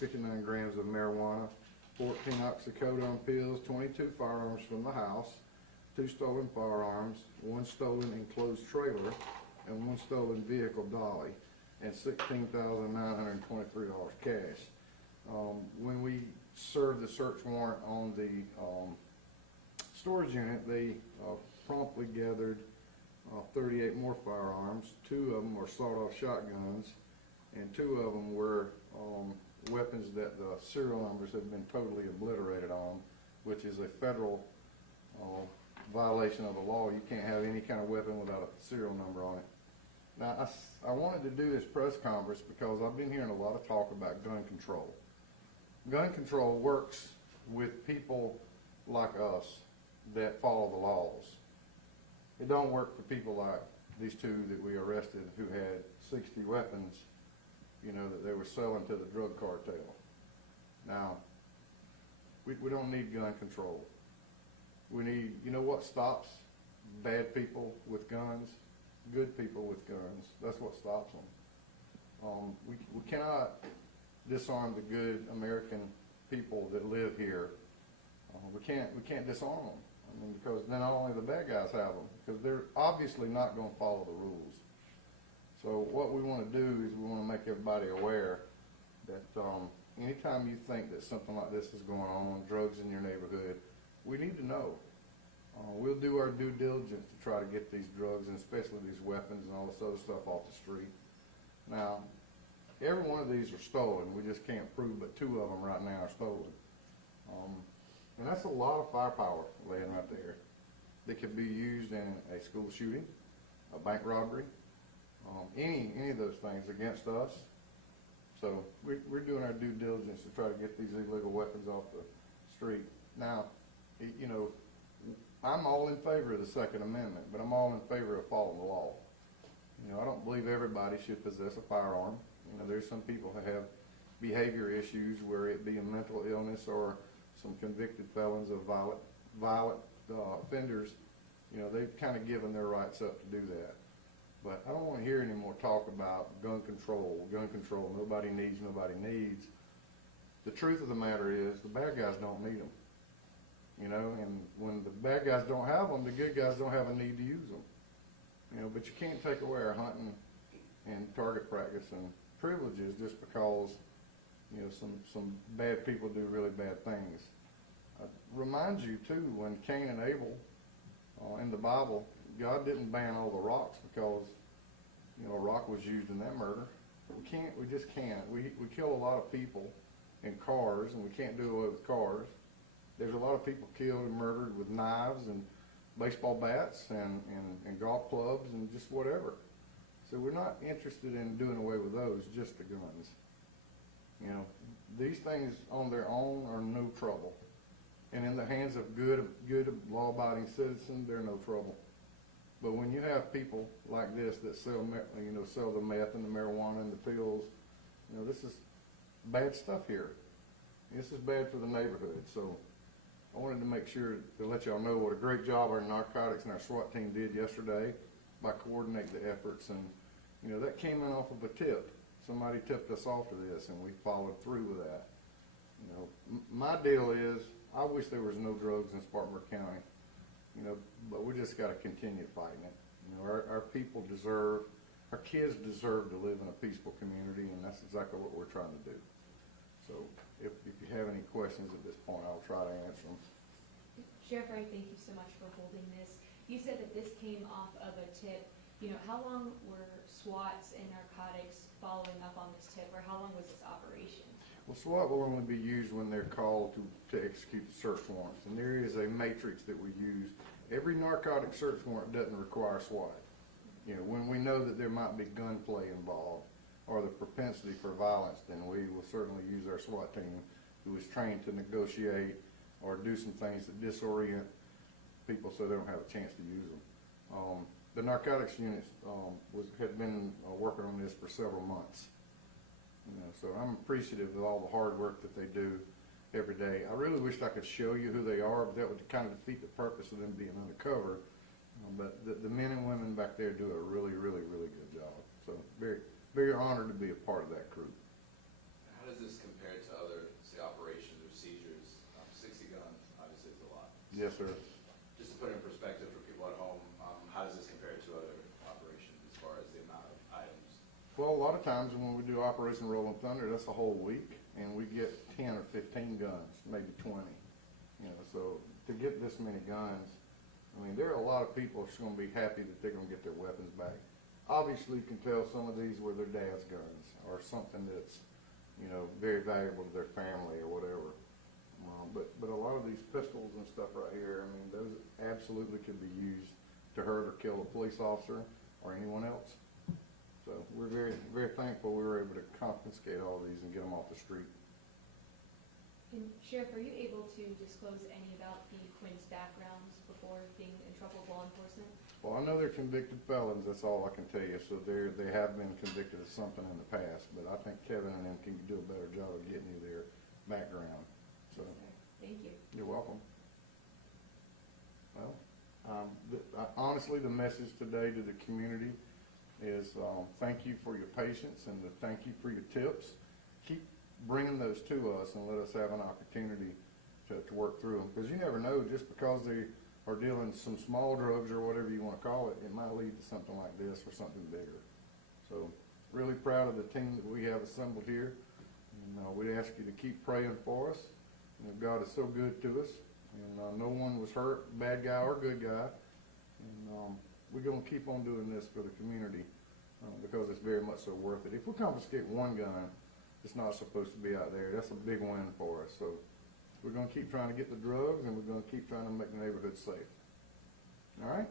59 grams of marijuana, 14 oxycodone pills, 22 firearms from the house, 2 stolen firearms, 1 stolen enclosed trailer, and 1 stolen vehicle dolly, and $16,923 cash. When we served the search warrant on the storage unit, they promptly gathered 38 more firearms. 2 of them were sawed-off shotguns, and 2 of them were weapons that the serial numbers had been totally obliterated on, which is a federal violation of the law. You can't have any kind of weapon without a serial number on it. Now, I wanted to do this press conference because I've been hearing a lot of talk about gun control. Gun control works with people like us that follow the laws. It don't work for people like these 2 that we arrested who had 60 weapons, you know, that they were selling to the drug cartel. Now, we don't need gun control. We need, you know what stops bad people with guns? Good people with guns. That's what stops them. We cannot disarm the good American people that live here. We can't disarm them. I mean, because then not only the bad guys have them, because they're obviously not going to follow the rules. So what we want to do is we want to make everybody aware that anytime you think that something like this is going on, drugs in your neighborhood, we need to know. We'll do our due diligence to try to get these drugs, and especially these weapons and all this other stuff, off the street. Now, every one of these are stolen. We just can't prove, but 2 of them right now are stolen. And that's a lot of firepower laying right there that could be used in a school shooting, a bank robbery, any of those things against us. So we're doing our due diligence to try to get these illegal weapons off the street. Now, you know, I'm all in favor of the Second Amendment, but I'm all in favor of following the law. You know, I don't believe everybody should possess a firearm. You know, there's some people who have behavior issues, where it be a mental illness or some convicted felons of violent offenders. You know, they've kind of given their rights up to do that. But I don't want to hear any more talk about gun control. Nobody needs. The truth of the matter is the bad guys don't need them. You know, and when the bad guys don't have them, the good guys don't have a need to use them. You know, but you can't take away our hunting and target practice and privileges just because, you know, some bad people do really bad things. I remind you too, when Cain and Abel in the Bible, God didn't ban all the rocks because, you know, a rock was used in that murder. We just can't. We kill a lot of people in cars, and we can't do away with cars. There's a lot of people killed and murdered with knives and baseball bats and golf clubs and just whatever. So we're not interested in doing away with those, just the guns. You know, these things on their own are no trouble. And in the hands of good law-abiding citizens, they're no trouble. But when you have people like this that sell the meth and the marijuana and the pills, you know, this is bad stuff here. This is bad for the neighborhood. So I wanted to make sure to let y'all know what a great job our narcotics and our SWAT team did yesterday by coordinating the efforts. And, you know, that came in off of a tip. Somebody tipped us off to this, and we followed through with that. You know, my deal is, I wish there was no drugs in Spartanburg County, you know, but we just got to continue fighting it. You know, our people deserve, our kids deserve to live in a peaceful community, and that's exactly what we're trying to do. So if you have any questions at this point, I'll try to answer them. Sheriff Wright, thank you so much for holding this. You said that this came off of a tip. You know, how long were SWATs and narcotics following up on this tip, or how long was this operation? Well, SWAT will only be used when they're called to execute the search warrants, and there is a matrix that we use. Every narcotic search warrant doesn't require SWAT. You know, when we know that there might be gunplay involved or the propensity for violence, then we will certainly use our SWAT team, who is trained to negotiate or do some things that disorient people so they don't have a chance to use them. The narcotics unit had been working on this for several months. You know, so I'm appreciative of all the hard work that they do every day. I really wished I could show you who they are, but that would kind of defeat the purpose of them being undercover. But the men and women back there do a really, really, really good job. So very, very honored to be a part of that crew. How does this compare to Yes, sir. Just to put it in perspective for people at home, how does this compare to other operations as far as the amount of items? Well, a lot of times when we do Operation Rolling Thunder, that's a whole week, and we get 10 or 15 guns, maybe 20. You know, so to get this many guns, I mean, there are a lot of people that's going to be happy that they're going to get their weapons back. Obviously, you can tell some of these were their dad's guns or something that's, you know, very valuable to their family or whatever. But a lot of these pistols and stuff right here, I mean, those absolutely could be used to hurt or kill a police officer or anyone else. So we're very, very thankful we were able to confiscate all these and get them off the street. And Sheriff, are you able to disclose any about the Quinn's backgrounds before being in trouble with law enforcement? Well, I know they're convicted felons, that's all I can tell you, so they have been convicted of something in the past, but I think Kevin and them can do a better job of getting you their background, so. Thank you. You're welcome. Well, honestly, the message today to the community is thank you for your patience and thank you for your tips. Keep bringing those to us and let us have an opportunity to work through them, because you never know, just because they are dealing some small drugs or whatever you want to call it, it might lead to something like this or something bigger. So really proud of the team that we have assembled here, and we ask you to keep praying for us. You know, God is so good to us, and no one was hurt, bad guy or good guy, and we're going to keep on doing this for the community because it's very much so worth it. If we confiscate one gun, it's not supposed to be out there. That's a big win for us. So we're going to keep trying to get the drugs, and we're going to keep trying to make the neighborhood safe. All right?